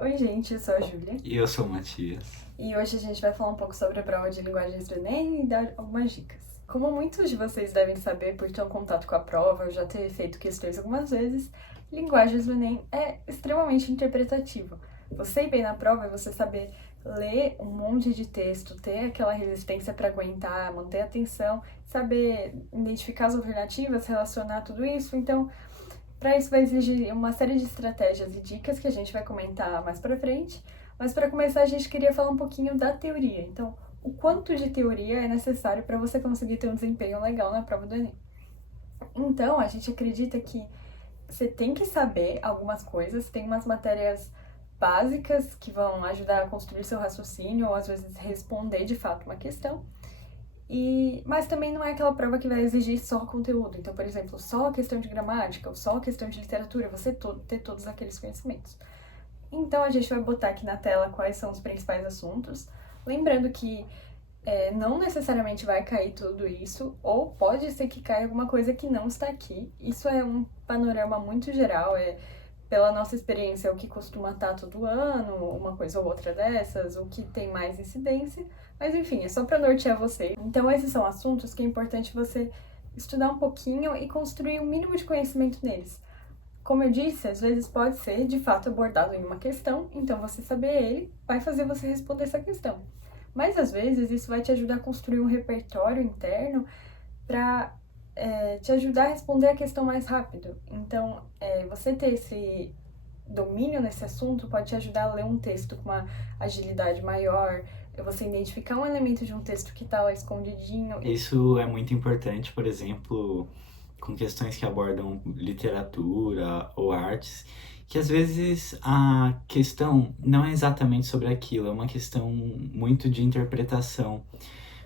Oi, gente, eu sou a Júlia. E eu sou o Matias. E hoje a gente vai falar um pouco sobre a prova de linguagens do Enem e dar algumas dicas. Como muitos de vocês devem saber por ter um contato com a prova, eu já ter feito questões algumas vezes, linguagens do Enem é extremamente interpretativo. Você ir bem na prova é você saber ler um monte de texto, ter aquela resistência para aguentar, manter a atenção, saber identificar as alternativas, relacionar tudo isso. Então, para isso vai exigir uma série de estratégias e dicas que a gente vai comentar mais para frente, mas para começar a gente queria falar um pouquinho da teoria. Então, o quanto de teoria é necessário para você conseguir ter um desempenho legal na prova do Enem. Então, a gente acredita que você tem que saber algumas coisas, tem umas matérias básicas que vão ajudar a construir seu raciocínio ou às vezes responder de fato uma questão. Mas também não é aquela prova que vai exigir só conteúdo. Então, por exemplo, só questão de gramática ou só questão de literatura, você ter todos aqueles conhecimentos. Então, a gente vai botar aqui na tela quais são os principais assuntos. Lembrando que não necessariamente vai cair tudo isso, ou pode ser que caia alguma coisa que não está aqui. Isso é um panorama muito geral, pela nossa experiência, o que costuma estar todo ano, uma coisa ou outra dessas, o que tem mais incidência. Mas enfim, é só para nortear você. Então, esses são assuntos que é importante você estudar um pouquinho e construir um mínimo de conhecimento neles. Como eu disse, às vezes pode ser de fato abordado em uma questão, então você saber ele vai fazer você responder essa questão. Mas às vezes isso vai te ajudar a construir um repertório interno para te ajudar a responder a questão mais rápido. Então, você ter esse domínio nesse assunto pode te ajudar a ler um texto com uma agilidade maior, você identificar um elemento de um texto que está lá escondidinho. Isso é muito importante, por exemplo, com questões que abordam literatura ou artes, que às vezes a questão não é exatamente sobre aquilo, é uma questão muito de interpretação.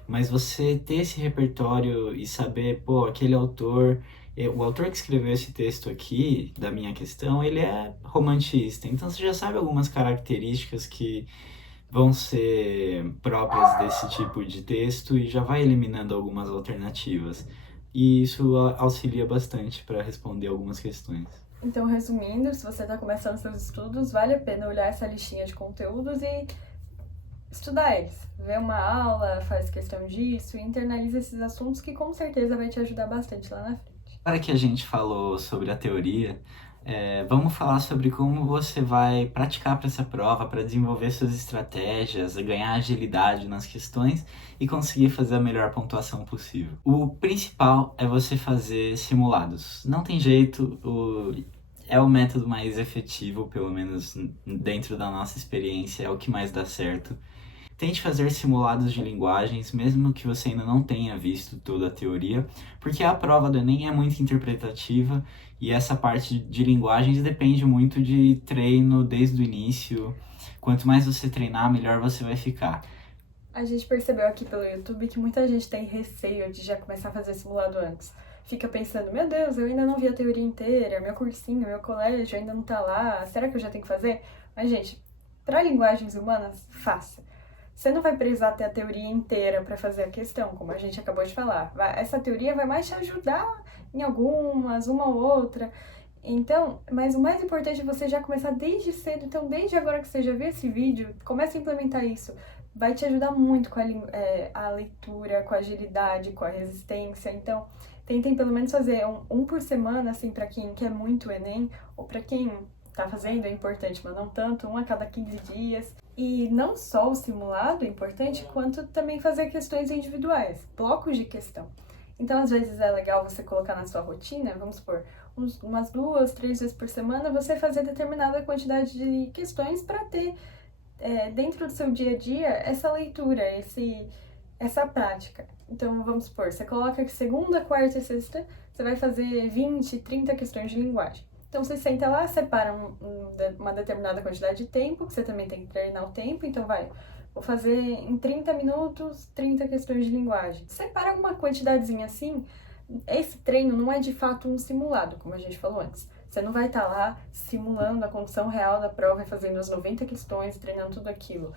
Mas você ter esse repertório e saber, pô, aquele autor, o autor que escreveu esse texto aqui, da minha questão, ele é romantista. Então você já sabe algumas características que vão ser próprias desse tipo de texto e já vai eliminando algumas alternativas. E isso auxilia bastante para responder algumas questões. Então, resumindo, se você está começando seus estudos, vale a pena olhar essa listinha de conteúdos e estudar eles. Vê uma aula, faz questão disso e internaliza esses assuntos que com certeza vai te ajudar bastante lá na frente. Agora que a gente falou sobre a teoria, vamos falar sobre como você vai praticar para essa prova, para desenvolver suas estratégias, ganhar agilidade nas questões e conseguir fazer a melhor pontuação possível. O principal é você fazer simulados. Não tem jeito, é o método mais efetivo, pelo menos dentro da nossa experiência, é o que mais dá certo. Tente fazer simulados de linguagens, mesmo que você ainda não tenha visto toda a teoria, porque a prova do Enem é muito interpretativa e essa parte de linguagens depende muito de treino desde o início. Quanto mais você treinar, melhor você vai ficar. A gente percebeu aqui pelo YouTube que muita gente tem receio de já começar a fazer simulado antes. Fica pensando, meu Deus, eu ainda não vi a teoria inteira, meu cursinho, meu colégio ainda não tá lá, será que eu já tenho que fazer? Mas, gente, para linguagens humanas, faça. Você não vai precisar ter a teoria inteira para fazer a questão, como a gente acabou de falar. Essa teoria vai mais te ajudar em algumas, uma ou outra. Então, mas o mais importante é você já começar desde cedo. Então, desde agora que você já viu esse vídeo, comece a implementar isso. Vai te ajudar muito com a leitura, com a agilidade, com a resistência. Então, tentem pelo menos fazer um por semana, assim, para quem quer muito o Enem, ou para quem tá fazendo, é importante, mas não tanto, um a cada 15 dias. E não só o simulado é importante, quanto também fazer questões individuais, blocos de questão. Então, às vezes é legal você colocar na sua rotina, vamos supor, umas 2, 3 vezes por semana, você fazer determinada quantidade de questões para ter, dentro do seu dia a dia, essa leitura, essa prática. Então, vamos supor, você coloca que segunda, quarta e sexta, você vai fazer 20, 30 questões de linguagem. Então, você senta lá, separa uma determinada quantidade de tempo, que você também tem que treinar o tempo, então vou fazer em 30 minutos 30 questões de linguagem. Separa uma quantidadezinha assim. Esse treino não é de fato um simulado, como a gente falou antes. Você não vai estar lá simulando a condição real da prova e fazendo as 90 questões, treinando tudo aquilo.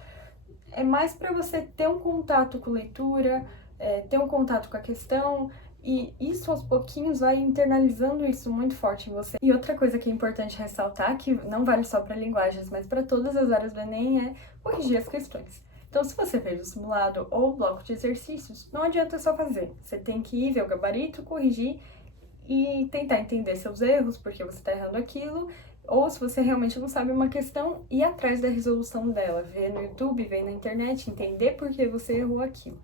É mais para você ter um contato com leitura, ter um contato com a questão E isso aos pouquinhos vai internalizando isso muito forte em você. E outra coisa que é importante ressaltar, que não vale só para linguagens, mas para todas as áreas do Enem, é corrigir as questões. Então, se você fez o simulado ou o bloco de exercícios, não adianta só fazer. Você tem que ir ver o gabarito, corrigir e tentar entender seus erros, porque você está errando aquilo, ou se você realmente não sabe uma questão, ir atrás da resolução dela, ver no YouTube, ver na internet, entender por que você errou aquilo.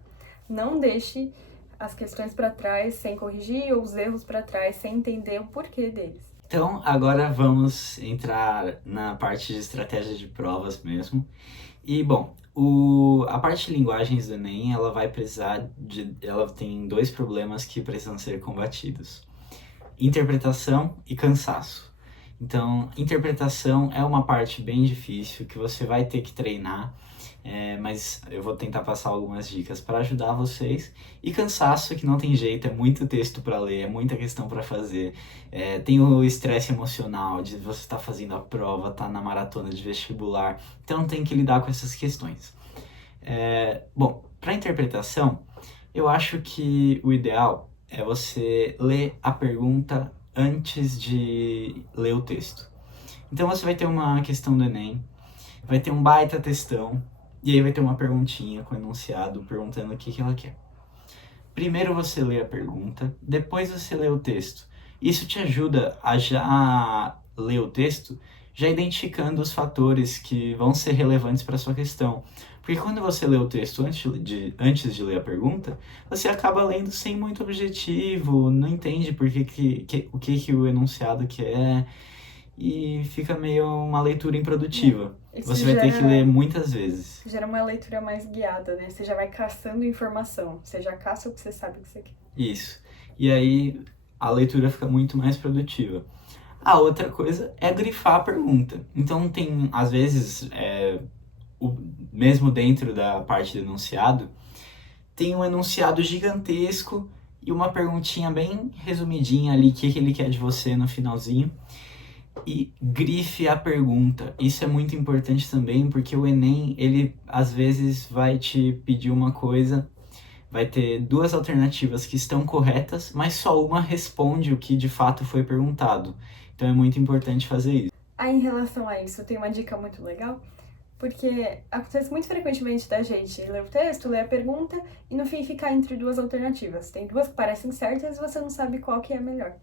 Não deixe as questões para trás sem corrigir ou os erros para trás sem entender o porquê deles. Então, agora vamos entrar na parte de estratégia de provas mesmo. E, bom, a parte de linguagens do Enem, ela tem dois problemas que precisam ser combatidos: interpretação e cansaço. Então, interpretação é uma parte bem difícil que você vai ter que treinar, mas eu vou tentar passar algumas dicas para ajudar vocês. E cansaço, que não tem jeito, é muito texto para ler, é muita questão para fazer. Tem o estresse emocional de você estar fazendo a prova, estar na maratona de vestibular, então tem que lidar com essas questões. Bom, para interpretação, eu acho que o ideal é você ler a pergunta antes de ler o texto. Então você vai ter uma questão do Enem, vai ter um baita textão, e aí vai ter uma perguntinha com o enunciado perguntando o que ela quer. Primeiro você lê a pergunta, depois você lê o texto. Isso te ajuda a já ler o texto, já identificando os fatores que vão ser relevantes para a sua questão. Porque quando você lê o texto antes de ler a pergunta, você acaba lendo sem muito objetivo, não entende o que o enunciado quer, e fica meio uma leitura improdutiva. Você vai ter que ler muitas vezes. Gera uma leitura mais guiada, né? Você já vai caçando informação, você já caça o que você sabe que você quer. Isso. E aí a leitura fica muito mais produtiva. A outra coisa é grifar a pergunta. Então tem, às vezes, mesmo dentro da parte do enunciado, tem um enunciado gigantesco e uma perguntinha bem resumidinha ali, o que ele quer de você no finalzinho. E grife a pergunta. Isso é muito importante também, porque o Enem, ele às vezes vai te pedir uma coisa, vai ter duas alternativas que estão corretas, mas só uma responde o que de fato foi perguntado. Então é muito importante fazer isso. Aí, em relação a isso, eu tenho uma dica muito legal, porque acontece muito frequentemente da gente ler o texto, ler a pergunta e no fim ficar entre duas alternativas. Tem duas que parecem certas e você não sabe qual que é a melhor.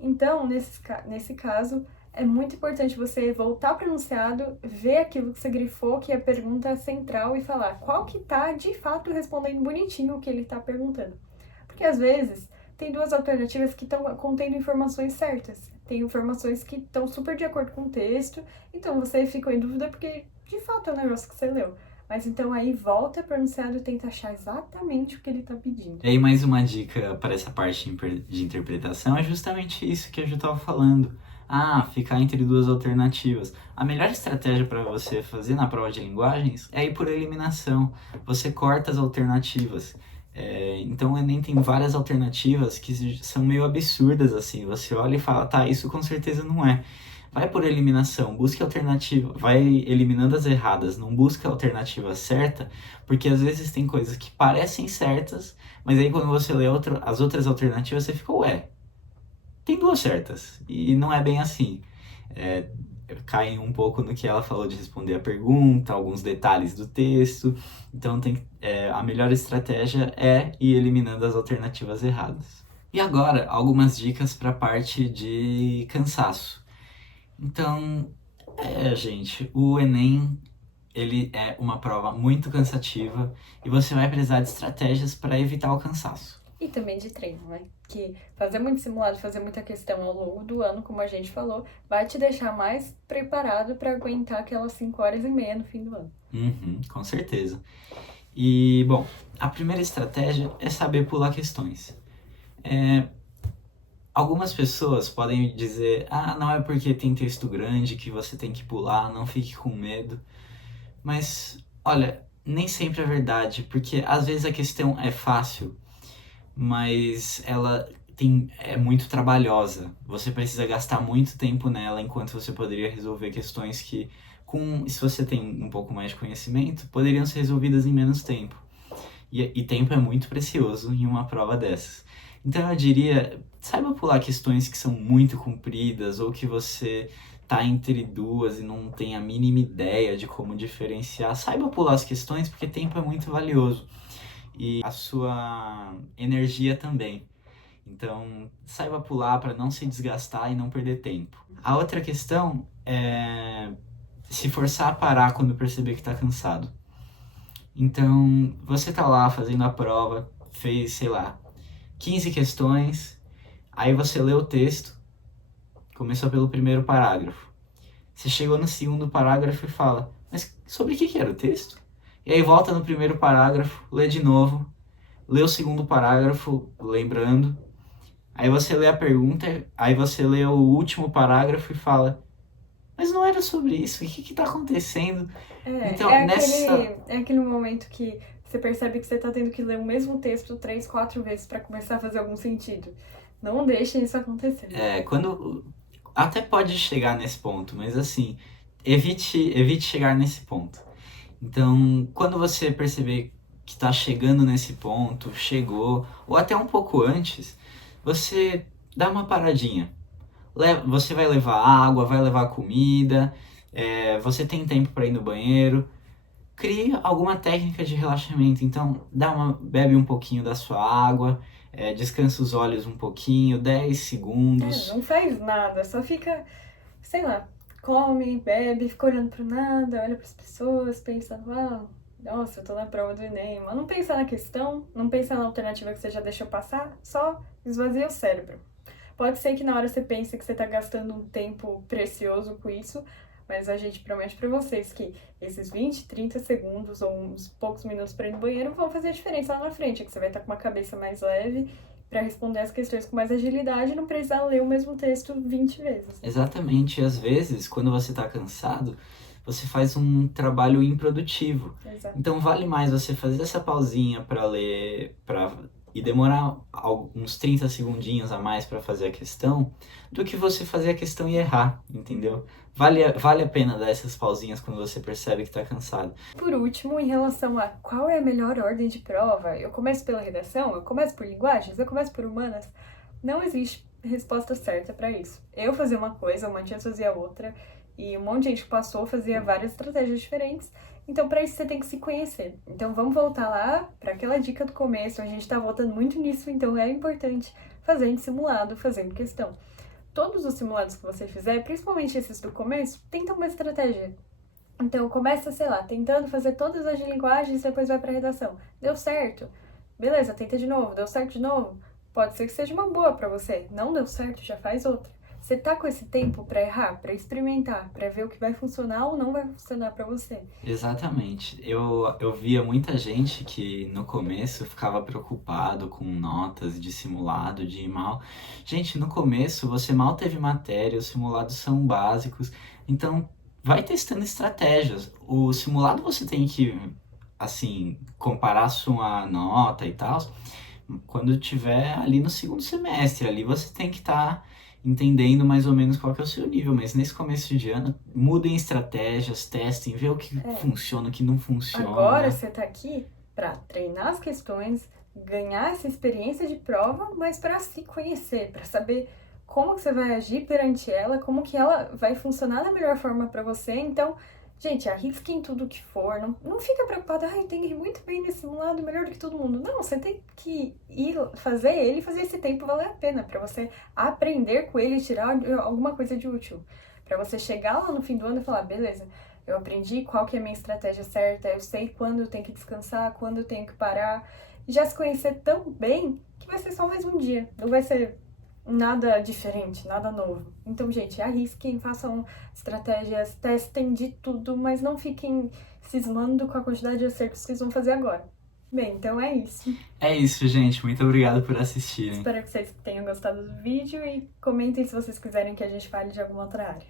Então, nesse caso, é muito importante você voltar para o enunciado, ver aquilo que você grifou, que é a pergunta central, e falar qual que tá de fato respondendo bonitinho o que ele está perguntando. Porque às vezes tem duas alternativas que estão contendo informações certas, tem informações que estão super de acordo com o texto, então você ficou em dúvida porque de fato é um negócio que você leu. Mas então aí volta para o enunciado e tenta achar exatamente o que ele está pedindo. E aí mais uma dica para essa parte de interpretação é justamente isso que a Ju estava falando. Ficar entre duas alternativas. A melhor estratégia para você fazer na prova de linguagens é ir por eliminação. Você corta as alternativas. Então o Enem tem várias alternativas que são meio absurdas, assim. Você olha e fala, tá, isso com certeza não é. Vai por eliminação, busque alternativa, vai eliminando as erradas, não busca a alternativa certa, porque às vezes tem coisas que parecem certas, mas aí quando você lê as outras alternativas você fica, tem duas certas, e não é bem assim. Cai um pouco no que ela falou de responder a pergunta, alguns detalhes do texto, então a melhor estratégia é ir eliminando as alternativas erradas. E agora, algumas dicas para a parte de cansaço. Então, gente, o Enem, ele é uma prova muito cansativa e você vai precisar de estratégias para evitar o cansaço. E também de treino, né? Que fazer muito simulado, fazer muita questão ao longo do ano, como a gente falou, vai te deixar mais preparado para aguentar aquelas 5h30 no fim do ano. Com certeza. E, bom, a primeira estratégia é saber pular questões. Algumas pessoas podem dizer, não é porque tem texto grande que você tem que pular, não fique com medo. Mas, olha, nem sempre é verdade, porque às vezes a questão é fácil, mas ela é muito trabalhosa. Você precisa gastar muito tempo nela, enquanto você poderia resolver questões que, se você tem um pouco mais de conhecimento, poderiam ser resolvidas em menos tempo. E tempo é muito precioso em uma prova dessas. Então eu diria, saiba pular questões que são muito compridas ou que você tá entre duas e não tem a mínima ideia de como diferenciar. Saiba pular as questões porque tempo é muito valioso e a sua energia também. Então, saiba pular para não se desgastar e não perder tempo. A outra questão é se forçar a parar quando perceber que está cansado. Então, você tá lá fazendo a prova, fez, sei lá, 15 questões, aí você lê o texto, começou pelo primeiro parágrafo. Você chegou no segundo parágrafo e fala, mas sobre o que era o texto? E aí volta no primeiro parágrafo, lê de novo, lê o segundo parágrafo, lembrando. Aí você lê a pergunta, aí você lê o último parágrafo e fala, mas não era sobre isso, o que tá acontecendo? Então, É aquele momento que você percebe que você tá tendo que ler o mesmo texto 3, 4 vezes pra começar a fazer algum sentido. Não deixem isso acontecer. Quando até pode chegar nesse ponto, mas assim, evite chegar nesse ponto. Então, quando você perceber que está chegando nesse ponto, chegou, ou até um pouco antes, você dá uma paradinha. Você vai levar água, vai levar comida, você tem tempo para ir no banheiro. Crie alguma técnica de relaxamento. Então, bebe um pouquinho da sua água, descansa os olhos um pouquinho, 10 segundos. Não faz nada, só fica, sei lá, come, bebe, fica olhando pro nada, olha pras pessoas, pensa, nossa, eu tô na prova do Enem. Mas não pensa na questão, não pensa na alternativa que você já deixou passar, só esvazia o cérebro. Pode ser que na hora você pense que você tá gastando um tempo precioso com isso, mas a gente promete pra vocês que esses 20, 30 segundos ou uns poucos minutos pra ir no banheiro vão fazer a diferença lá na frente, que você vai estar com uma cabeça mais leve para responder as questões com mais agilidade e não precisar ler o mesmo texto 20 vezes. Exatamente. E às vezes, quando você tá cansado, você faz um trabalho improdutivo. Exato. Então vale mais você fazer essa pausinha para ler, e demorar uns 30 segundinhos a mais para fazer a questão, do que você fazer a questão e errar, entendeu? Vale a pena dar essas pausinhas quando você percebe que está cansado. Por último, em relação a qual é a melhor ordem de prova, eu começo pela redação, eu começo por linguagens, eu começo por humanas, não existe resposta certa para isso. Eu fazia uma coisa, uma tia fazia outra, e um monte de gente que passou fazia várias estratégias diferentes. Então, para isso, você tem que se conhecer. Então, vamos voltar lá para aquela dica do começo. A gente está voltando muito nisso, então é importante fazendo simulado, fazendo questão. Todos os simulados que você fizer, principalmente esses do começo, tenta uma estratégia. Então, começa, sei lá, tentando fazer todas as de linguagens, depois vai para redação. Deu certo? Beleza, tenta de novo. Deu certo de novo? Pode ser que seja uma boa para você. Não deu certo, já faz outra. Você tá com esse tempo para errar, para experimentar, para ver o que vai funcionar ou não vai funcionar para você. Exatamente. Eu via muita gente que no começo ficava preocupado com notas de simulado, de ir mal. Gente, no começo você mal teve matéria, os simulados são básicos, então vai testando estratégias. O simulado você tem que, assim, comparar sua nota e tal, quando tiver ali no segundo semestre, ali você tem que estar entendendo mais ou menos qual que é o seu nível, mas nesse começo de ano, mudem estratégias, testem, vê o que funciona, o que não funciona. Agora você tá aqui para treinar as questões, ganhar essa experiência de prova, mas para se conhecer, para saber como que você vai agir perante ela, como que ela vai funcionar da melhor forma para você. Então, gente, arrisque em tudo que for, não fica preocupada, eu tenho que ir muito bem nesse simulado, melhor do que todo mundo. Não, você tem que ir fazer ele, fazer esse tempo valer a pena, para você aprender com ele e tirar alguma coisa de útil. Para você chegar lá no fim do ano e falar, beleza, eu aprendi qual que é a minha estratégia certa, eu sei quando eu tenho que descansar, quando eu tenho que parar, e já se conhecer tão bem que vai ser só mais um dia, não vai ser nada diferente, nada novo. Então, gente, arrisquem, façam estratégias, testem de tudo, mas não fiquem cismando com a quantidade de acertos que vocês vão fazer agora. Bem, então é isso. É isso, gente. Muito obrigado por assistirem. Espero que vocês tenham gostado do vídeo e comentem se vocês quiserem que a gente fale de alguma outra área.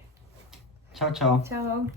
Tchau, tchau. Tchau!